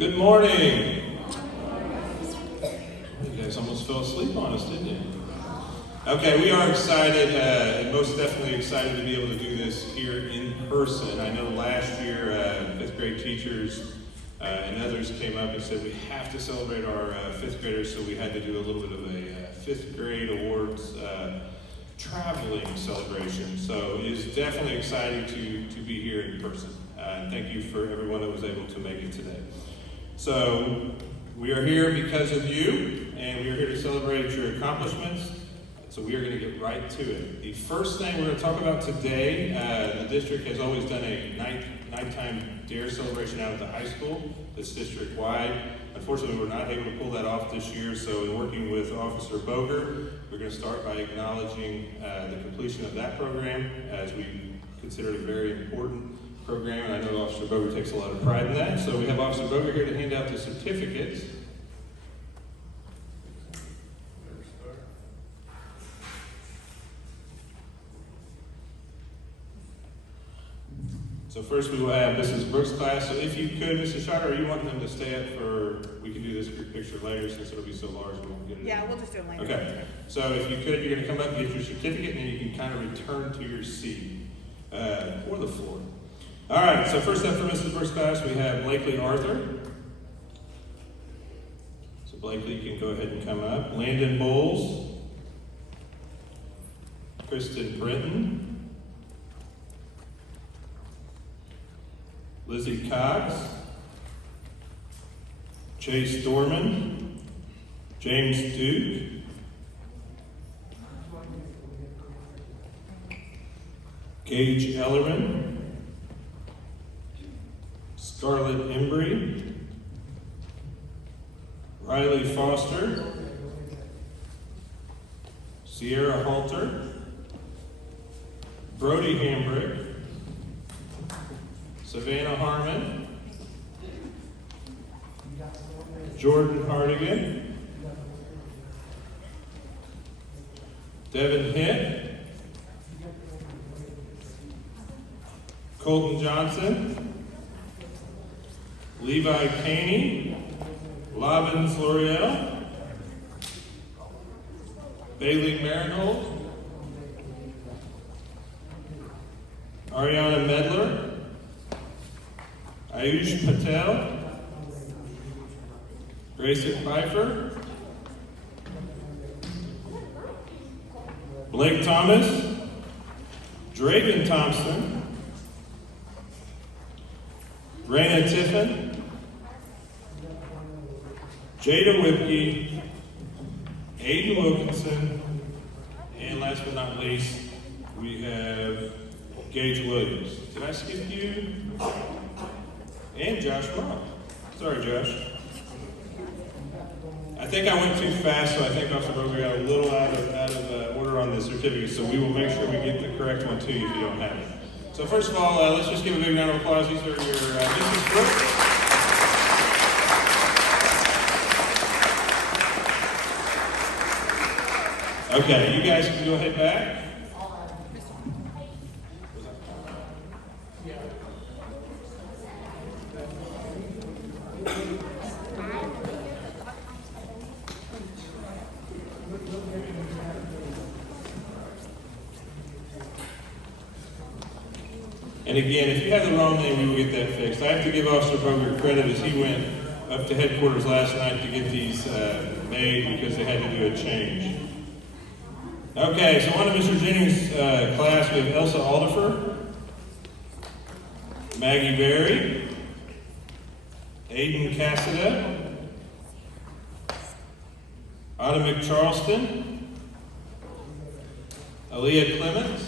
Good morning. You guys almost fell asleep on us, didn't you? Okay, we are excited, and most definitely excited to be able to do this here in person. I know last year, fifth grade teachers and others came up and said we have to celebrate our fifth graders, so we had to do a little bit of a fifth grade awards traveling celebration. So it is definitely exciting to be here in person. Thank you for everyone that was able to make it today. So we are here because of you, and we are here to celebrate your accomplishments. So we are going to get right to it. The first thing we're going to talk about today, the district has always done a nighttime DARE celebration out at the high school. It's district-wide. Unfortunately, we're not able to pull that off this year, so in working with Officer Burke, we're going to start by acknowledging the completion of that program, as we consider it a very important program, and I know Officer Burke takes a lot of pride in that. So we have Officer Burke here to hand out the certificates. So first we will have Mrs. Brooks' class. So if you could, Mrs. Schroeder, are you wanting them to stay up for, we can do this group picture later since it'll be so large we won't get it. Yeah, we'll just do it later. Okay, so if you could, you're going to come up and get your certificate, and then you can kind of return to your seat or the floor. All right, so first up for Mrs. Brooks' class, we have Blakely Arthur. So Blakely, you can go ahead and come up. Landon Bowles. Kristen Britton. Lizzie Cox, Chase Dorman, James Duke, Gage Ellerman, Scarlett Embry, Riley Foster, Sierra Halter, Brody Hambrick, Savannah Harmon, Jordan Hardigan, Devin Hitt, Colton Johnson, Levi Caney, Lobbins L'Oreal, Bailey Marinhold, Ariana Medler, Ayush Patel, Grayson Pfeiffer, Blake Thomas, Draven Thompson, Raina Tiffin, Jada Whipke, Aiden Wilkinson, and last but not least, we have Gage Williams. Did I skip you? And Josh Rock. Sorry, Josh. I think I went too fast, so I think Officer Burke got a little out of order on the certificate, so we will make sure we get the correct one to you if you don't have it. So first of all, let's just give a big round of applause. These are your Mrs. Brooks. Okay, you guys can go ahead back. And again, if you have the wrong name, we will get that fixed. I have to give Officer Burke credit as he went up to headquarters last night to get these made because they had to do a change. Okay, so on to Mr. Jennings' class, we have Elsa Aldifer, Maggie Berry, Aiden Cassida, Autumn McCharleston, Aaliyah Clements,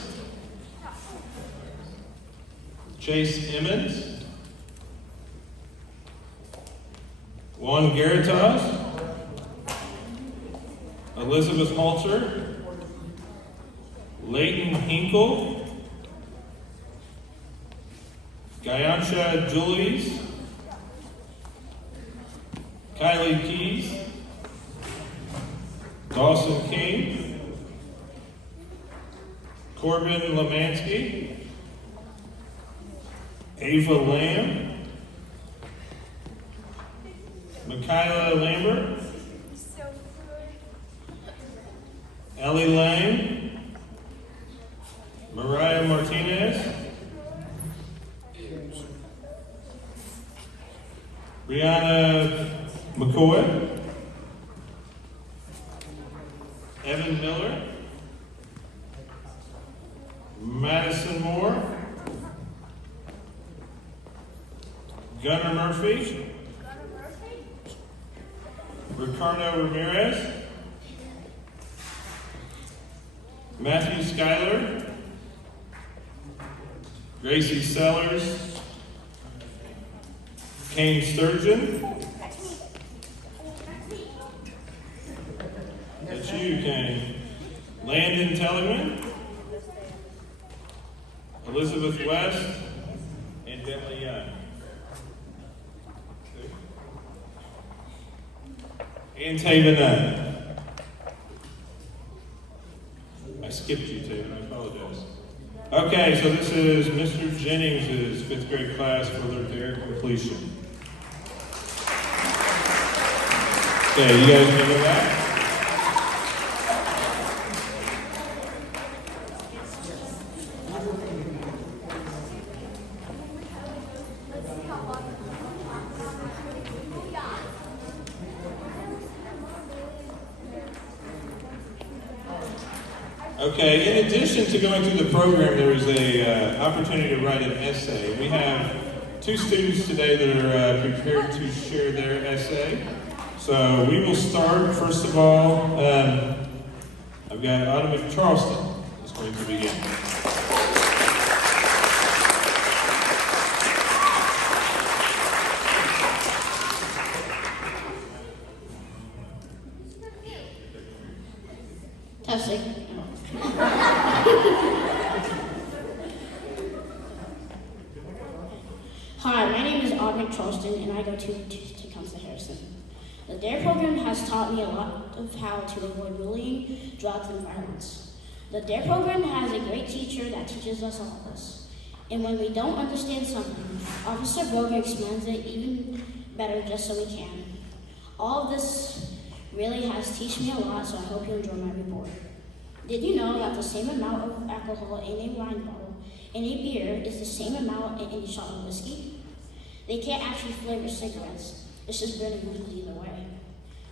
Chase Emmons, Juan Garitas, Elizabeth Halter, Leighton Hinkle, Gyansha Julies, Kylie Keys, Dawson King, Corbin Lemansky, Ava Lamb, Michaela Lambert. Ellie Lane. Mariah Martinez. Brianna McCoy. Evan Miller. Madison Moore. Gunnar Murphy. Ricardo Ramirez. Matthew Schuyler. Gracie Sellers. Kane Sturgeon. That's you, Kane. Landon Tellerman. Elizabeth West. And Bentley Young. And Taven Nunn. I skipped you, Taven. I apologize. Okay, so this is Mr. Jennings' 5th grade class for their completion. Okay, you guys can go back. Okay, in addition to going through the program, there was a opportunity to write an essay. We have 2 students today that are prepared to share their essay. So we will start, first of all, I've got Autumn McCharleston is going to begin. Testing. Hi, my name is Autumn McCharleston, and I go to Tecumseh Harrison. The DARE program has taught me a lot of how to avoid bullying, drugs, and violence. The DARE program has a great teacher that teaches us all of this. And when we don't understand something, Officer Burke explains it even better just so we can. All of this really has taught me a lot, so I hope you enjoy my report. Did you know that the same amount of alcohol in a wine bottle in a beer is the same amount in a shot of whiskey? They can't actually flavor cigarettes. It's just burning weekly either way.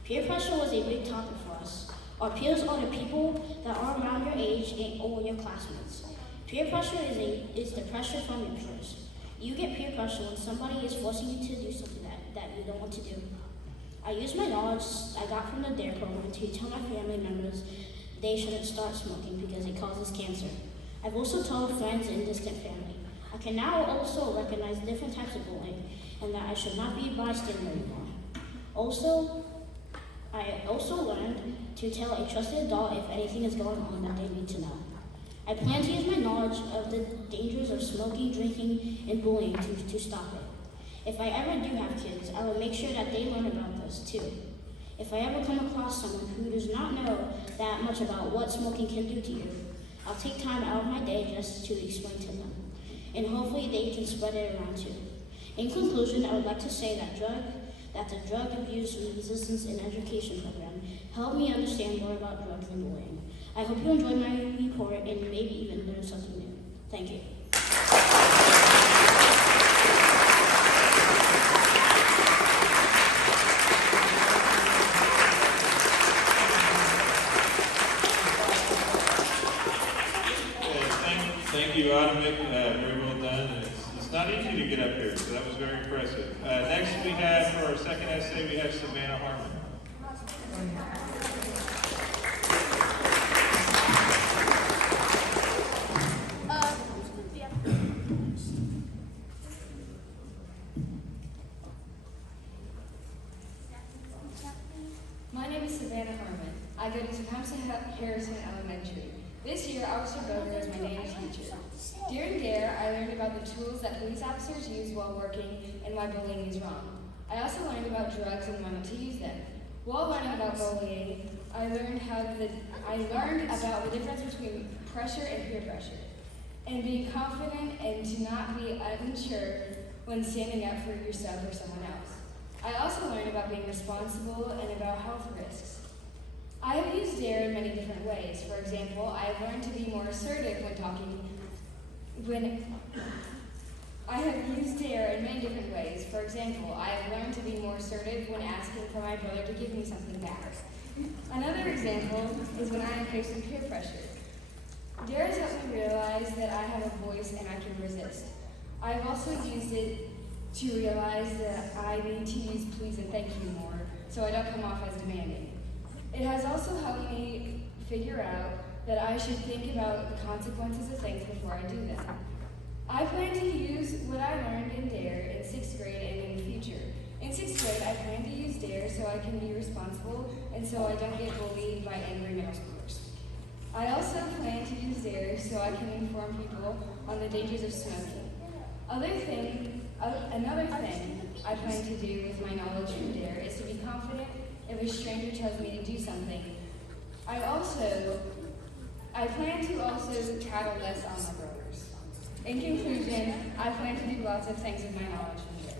Peer pressure was a big topic for us. Our peers are the people that are around your age or your classmates. Peer pressure is the pressure from your peers. You get peer pressure when somebody is forcing you to do something that you don't want to do. I use my knowledge I got from the DARE program to tell my family members they shouldn't start smoking because it causes cancer. I've also told friends and distant family. I can now also recognize different types of bullying and that I should not be a bystander anymore. I also learned to tell a trusted adult if anything is going on that they need to know. I plan to use my knowledge of the dangers of smoking, drinking, and bullying to stop it. If I ever do have kids, I will make sure that they learn about this too. If I ever come across someone who does not know that much about what smoking can do to you, I'll take time out of my day just to explain to them. And hopefully they can spread it around too. In conclusion, I would like to say that the Drug Abuse Resistance and Education Program helped me understand more about drugs and bullying. I hope you enjoyed my report and maybe even learned something new. Thank you. Thank you, Autumn. Very well done. It's not easy to get up here, so that was very impressive. Next we have, for our second essay, we have Savannah Harmon. My name is Savannah Harmon. I go to Tecumseh Harrison Elementary. This year, Officer Burke was my Danish teacher. During DARE, I learned about the tools that police officers use while working and why bullying is wrong. I also learned about drugs and when not to use them. While learning about bullying, I learned about the difference between pressure and peer pressure, and being confident and to not be unsure when standing up for yourself or someone else. I also learned about being responsible and about health risks. I have used DARE in many different ways. For example, I have learned to be more assertive when talking. I have used DARE in many different ways. For example, I have learned to be more assertive when asking for my brother to give me something back. Another example is when I am faced with peer pressure. DARE has helped me realize that I have a voice and I can resist. I have also used it to realize that I need to use please and thank you more, so I don't come off as demanding. It has also helped me figure out that I should think about the consequences of things before I do them. I plan to use what I learned in DARE in 6th grade and in the future. In 6th grade, I plan to use DARE so I can be responsible and so I don't get bullied by angry middle schoolers. I also plan to use DARE so I can inform people on the dangers of smoking. Another thing I plan to do with my knowledge from DARE is to be confident if a stranger tells me to do something. I plan to also tattle less on my brothers. In conclusion, I plan to do lots of things with my knowledge from DARE.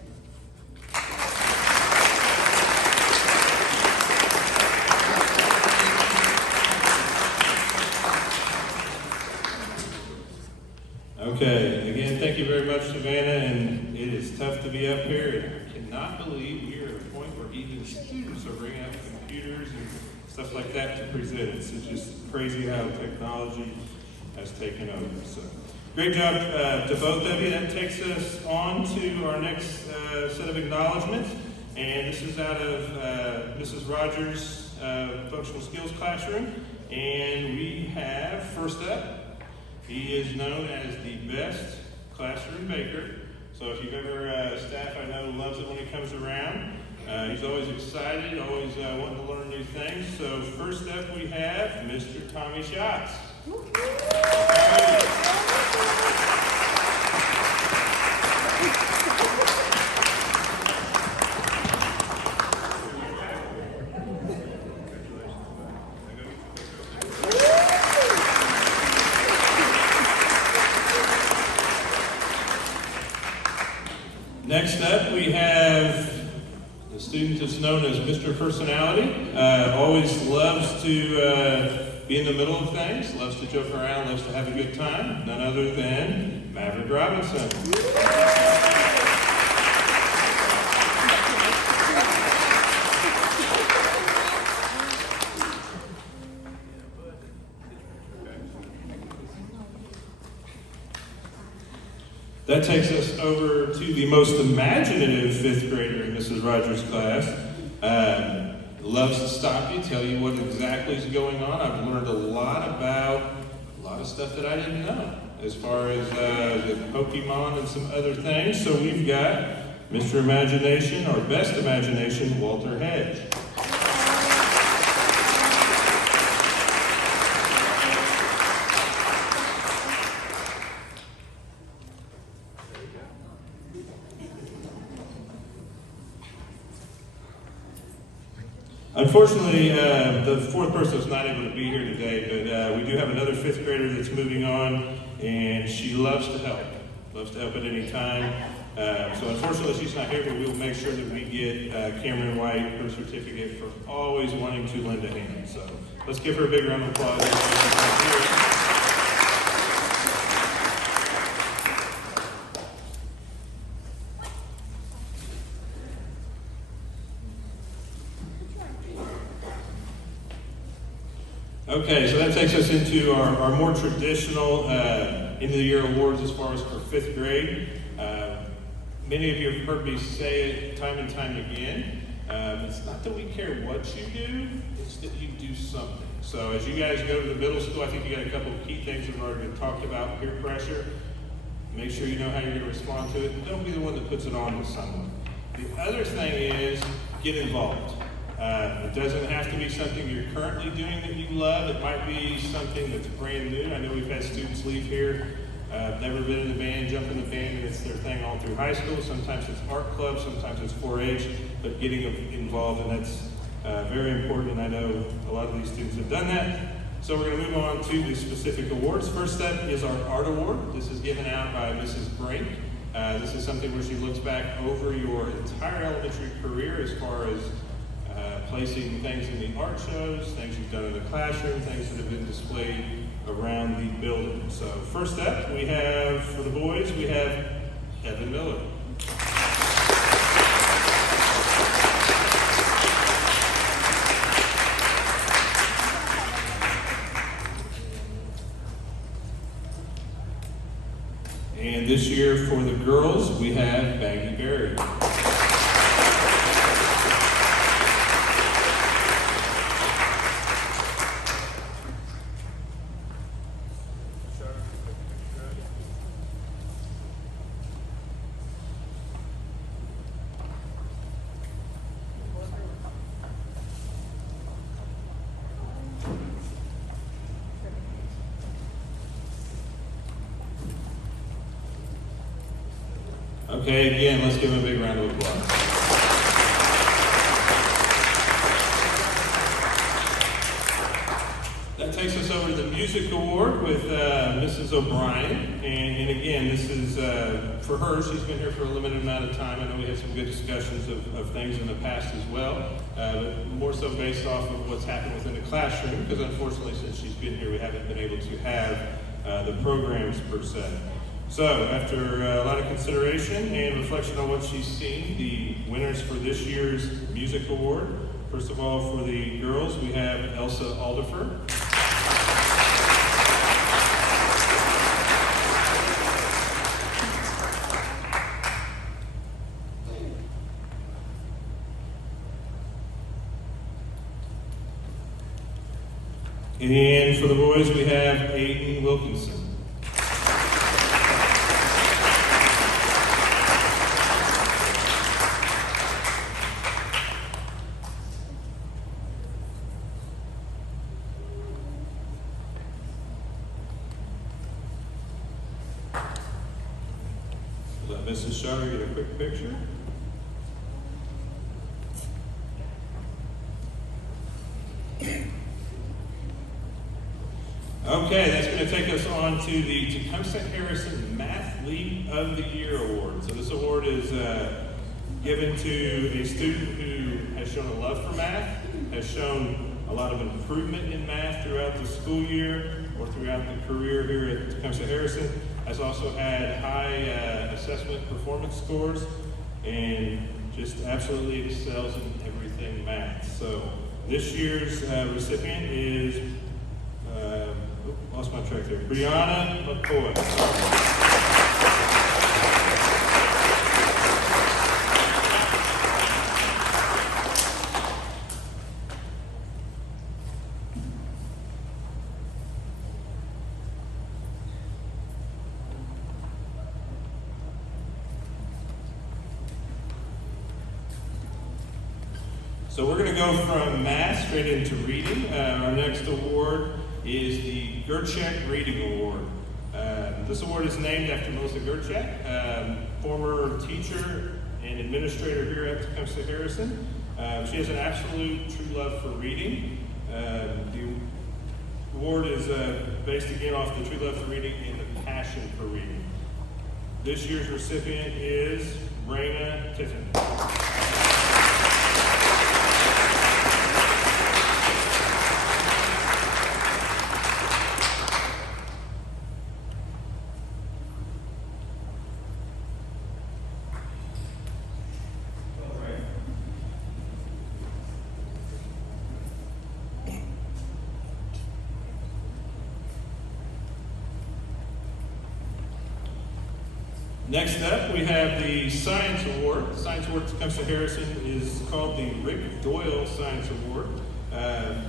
Okay, again, thank you very much, Savannah, and it is tough to be up here. I cannot believe we are at a point where even students are bringing up computers and stuff like that to present. It's just crazy how technology has taken over. So, great job to both of you. That takes us on to our next set of acknowledgments, and this is out of Mrs. Rogers' functional skills classroom, and we have, first up, he is known as the best classroom baker. So if you've ever, staff I know loves it when he comes around. He's always excited, always wanting to learn new things. So first up we have Mr. Tommy Schatz. Next up, we have the student that's known as Mr. Personality. Always loves to be in the middle of things, loves to joke around, loves to have a good time. None other than Maverick Robinson. That takes us over to the most imaginative fifth grader in Mrs. Rogers' class. Loves to stop you, tell you what exactly is going on. I've learned a lot about a lot of stuff that I didn't know, as far as the Pokemon and some other things. So we've got Mr. Imagination, or Best Imagination, Walter Hedge. Unfortunately, the fourth person is not able to be here today, but we do have another fifth grader that's moving on, and she loves to help at any time. So unfortunately, she's not here, but we'll make sure that we get Cameron White her certificate for always wanting to lend a hand. So let's give her a big round of applause. Okay, so that takes us into our more traditional end-of-the-year awards as far as for fifth grade. Many of you have heard me say it time and time again. It's not that we care what you do, it's that you do something. So as you guys go to the middle school, I think you got a couple of key things we've already talked about. Peer pressure. Make sure you know how you're going to respond to it. And don't be the one that puts it on to someone. The other thing is get involved. It doesn't have to be something you're currently doing that you love. It might be something that's brand new. I know we've had students leave here, never been in the band, jump in the band, and it's their thing all through high school. Sometimes it's art club, sometimes it's 4-H, but getting involved, and that's very important, and I know a lot of these students have done that. So we're going to move on to the specific awards. First up is our art award. This is given out by Mrs. Brink. This is something where she looks back over your entire elementary career as far as placing things in the art shows, things you've done in the classroom, things that have been displayed around the building. So first up, we have, for the boys, we have Evan Miller. And this year for the girls, we have Maggie Berry. Okay, again, let's give him a big round of applause. That takes us over to the Music Award with Mrs. O'Brien. And again, this is for her. She's been here for a limited amount of time. I know we had some good discussions of things in the past as well, but more so based off of what's happened within the classroom, because unfortunately, since she's been here, we haven't been able to have the programs per se. So, after a lot of consideration and reflection on what she's seen, the winners for this year's Music Award, first of all, for the girls, we have Elsa Aldifer. And for the boys, we have Aiden Wilkinson. Let Mrs. Shaw get a quick picture. Okay, that's going to take us on to the Tecumseh Harrison Math Leap of the Year Award. So this award is given to a student who has shown a love for math, has shown a lot of improvement in math throughout the school year or throughout the career here at Tecumseh Harrison, has also had high assessment performance scores, and just absolutely excels in everything math. So this year's recipient is lost my track there. Brianna McCoy. So we're going to go from math straight into reading. Our next award is the Gerchek Reading Award. This award is named after Melissa Gerchek, former teacher and administrator here at Tecumseh Harrison. She has an absolute true love for reading. The award is based again off the true love for reading and the passion for reading. This year's recipient is Raina Tiffin. Next up, we have the Science Award. The Science Award at Tecumseh Harrison is called the Rick Doyle Science Award,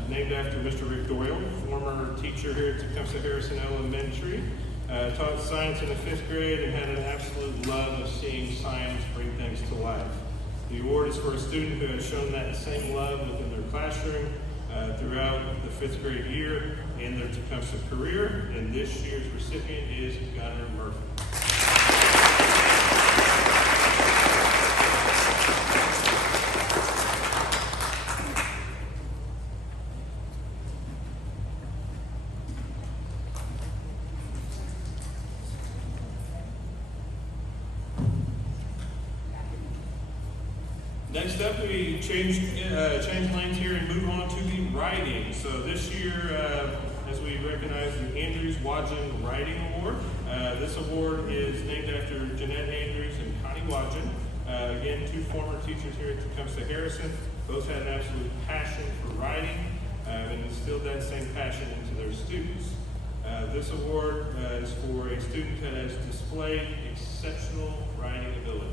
named after Mr. Rick Doyle, former teacher here at Tecumseh Harrison Elementary. Taught science in the 5th grade and had an absolute love of seeing science bring things to life. The award is for a student who has shown that same love within their classroom throughout the 5th grade year and their Tecumseh career, and this year's recipient is Gunnar Murphy. Next up, we change lanes here and move on to the writing. So this year, as we recognize the Andrews Wadgen Writing Award, this award is named after Jeanette Andrews and Connie Wadgen. Again, two former teachers here at Tecumseh Harrison. Both had an absolute passion for writing and instilled that same passion into their students. This award is for a student that has displayed exceptional writing ability.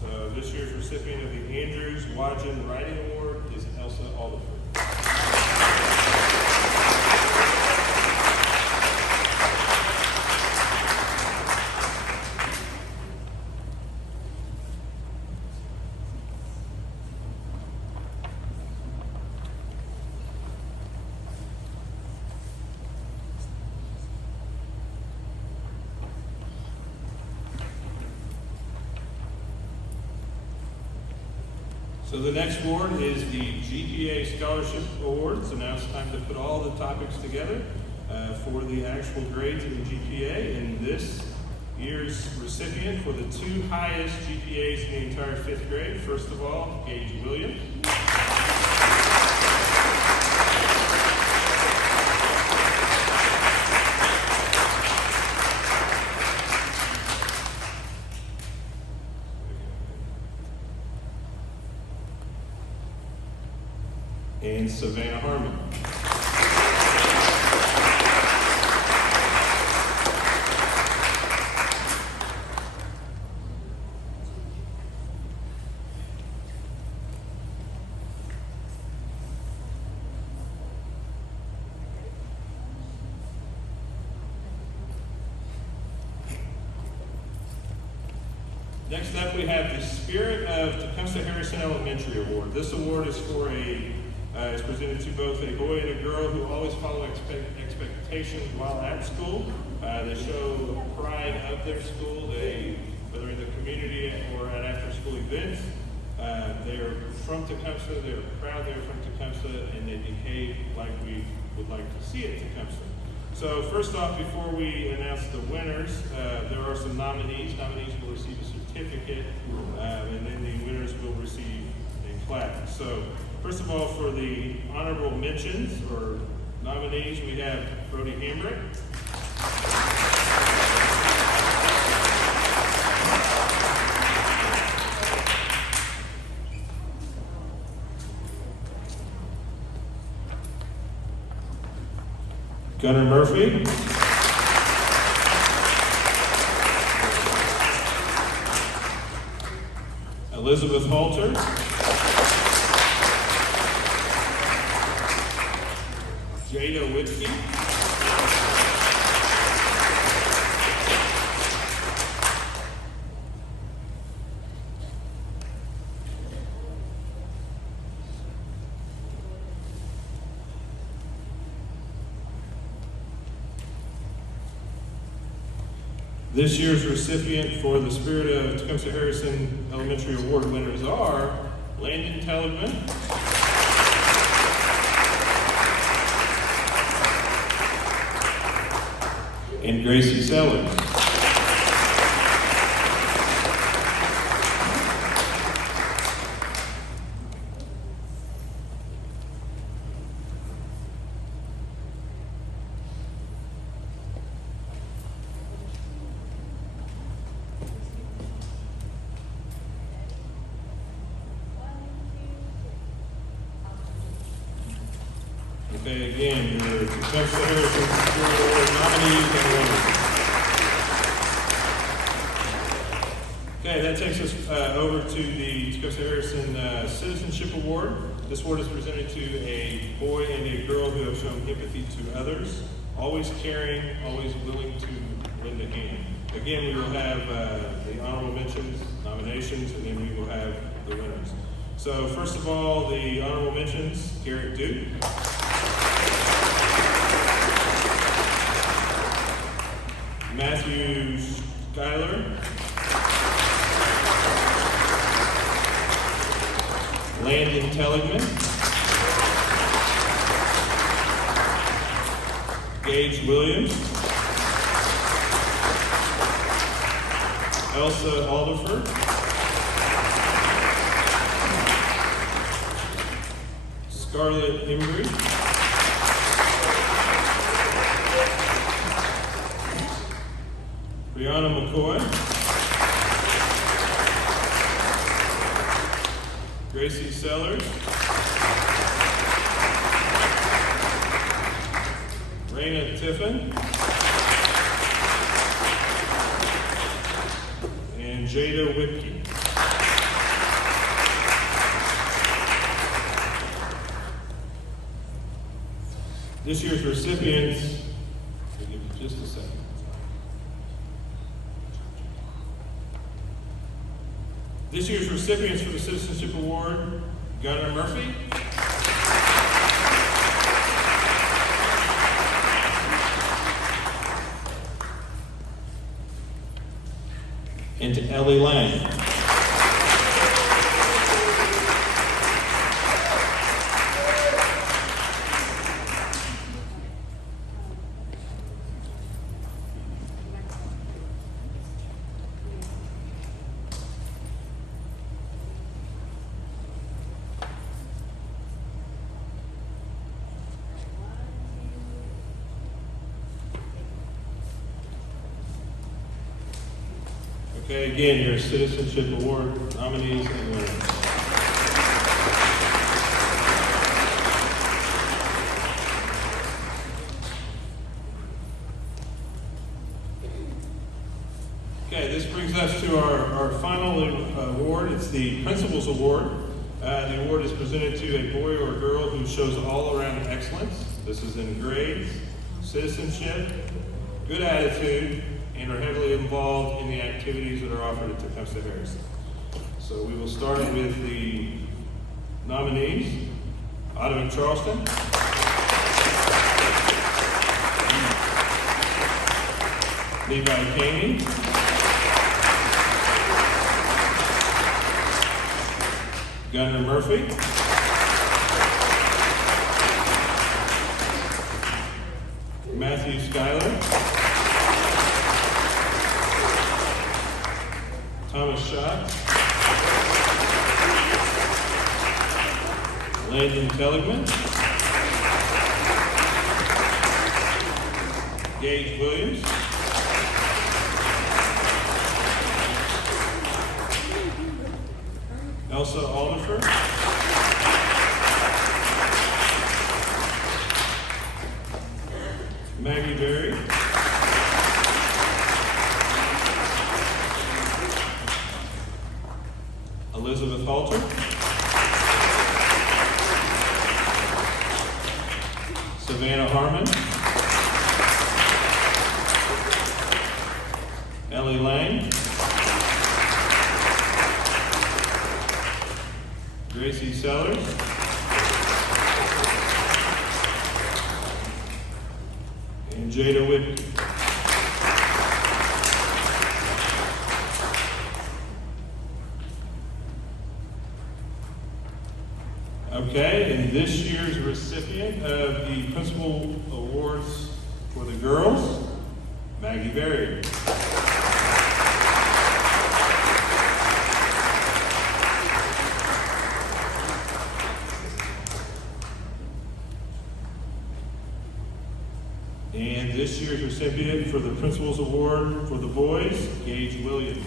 So this year's recipient of the Andrews Wadgen Writing Award is Elsa Oliver. So the next award is the GPA Scholarship Award. So now it's time to put all the topics together for the actual grades in the GPA. And this year's recipient for the two highest GPAs in the entire fifth grade, first of all, Gage Williams. And Savannah Harmon. Next up, we have the Spirit of Tecumseh Harrison Elementary Award. This award is for it's presented to both a boy and a girl who always follow expectations while at school. They show pride of their school. Whether in the community or at after-school events, they are from Tecumseh. They are proud they're from Tecumseh, and they behave like we would like to see at Tecumseh. So first off, before we announce the winners, there are some nominees. Nominees will receive a certificate, and then the winners will receive a plaque. So first of all, for the honorable mentions or nominees, we have Brody Hambrick. Gunnar Murphy. Elizabeth Halter. Jada Whitkey. This year's recipient for the Spirit of Tecumseh Harrison Elementary Award winners are Landon Teligman, and Gracie Sellers. Okay, again, your Tecumseh Harrison Spirit Award nominees and winners. Okay, that takes us over to the Tecumseh Harrison Citizenship Award. This award is presented to a boy and a girl who have shown empathy to others, always caring, always willing to lend a hand. Again, we will have the honorable mentions, nominations, and then we will have the winners. So first of all, the honorable mentions, Garrett Duke. Matthew Schuyler. Landon Teligman. Gage Williams. Elsa Alderfer. Scarlett Embry. Brianna McCoy. Gracie Sellers. Raina Tiffin. And Jada Whitke. This year's recipients, I'll give you just a second. This year's recipients for the Citizenship Award, Gunnar Murphy. And to Ellie Lang. Okay, again, your Citizenship Award nominees and winners. Okay, this brings us to our final award. It's the Principal's Award. The award is presented to a boy or a girl who shows all-around excellence. This is in grades, citizenship, good attitude, and are heavily involved in the activities that are offered at Tecumseh Harrison. So we will start with the nominees. Otto Charleston. Levi Caney. Gunnar Murphy. Matthew Schuyler. Thomas Schott. Landon Telligman. Gage Williams. Elsa Alderfer. Maggie Berry. Elizabeth Halter. Savannah Harmon. Ellie Lang. Gracie Sellers. And Jada Whitke. Okay, and this year's recipient of the Principal Awards for the girls, Maggie Berry. And this year's recipient for the Principal's Award for the boys, Gage Williams.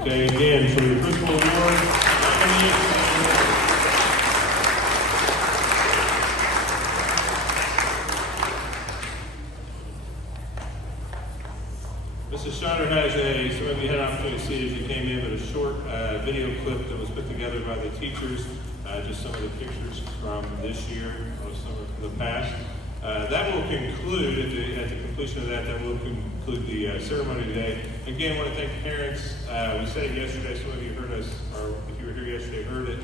Okay, again, for the Principal Award, Mrs. Shiner has some of you had an opportunity to see it as you came in, but a short video clip that was put together by the teachers, just some of the pictures from this year, or some of the past. That will conclude, at the completion of that will conclude the ceremony today. Again, I want to thank parents. We said it yesterday, some of you heard us, or if you were here yesterday, heard it.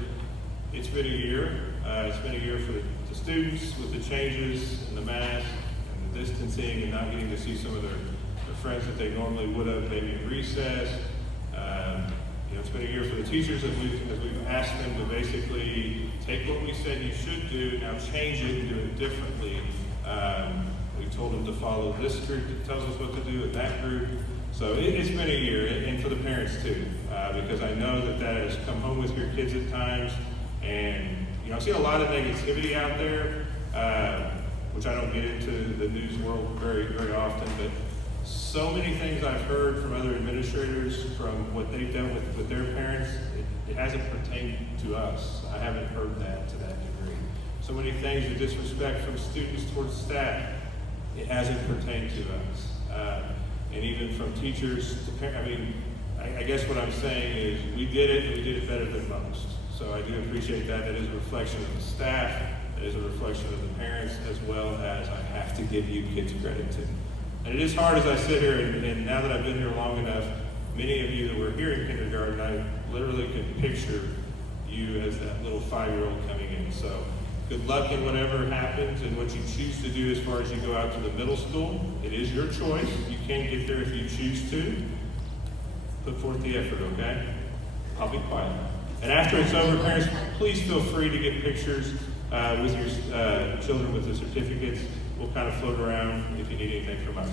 It's been a year. It's been a year for the students with the changes and the mask and the distancing and not getting to see some of their friends that they normally would have maybe in recess. It's been a year for the teachers as we've asked them to basically take what we said you should do, now change it and do it differently. We told them to follow this group that tells us what to do and that group. So it's been a year, and for the parents too, because I know that has come home with your kids at times, and I've seen a lot of negativity out there, which I don't get into the news world very, very often, but so many things I've heard from other administrators from what they've done with their parents, it hasn't pertained to us. I haven't heard that to that degree. So many things of disrespect from students towards staff, it hasn't pertained to us. And even from teachers to parents, I guess what I'm saying is we did it, and we did it better than most. So I do appreciate that. That is a reflection of the staff. That is a reflection of the parents, as well as I have to give you kids credit too. And it is hard as I sit here, and now that I've been here long enough, many of you that were here in kindergarten, I literally can picture you as that little 5-year-old coming in. So good luck in whatever happens and what you choose to do as far as you go out to the middle school. It is your choice. You can get there if you choose to. Put forth the effort, okay? I'll be quiet. And after it's over, parents, please feel free to get pictures with your children with the certificates. We'll kind of float around if you need anything from us.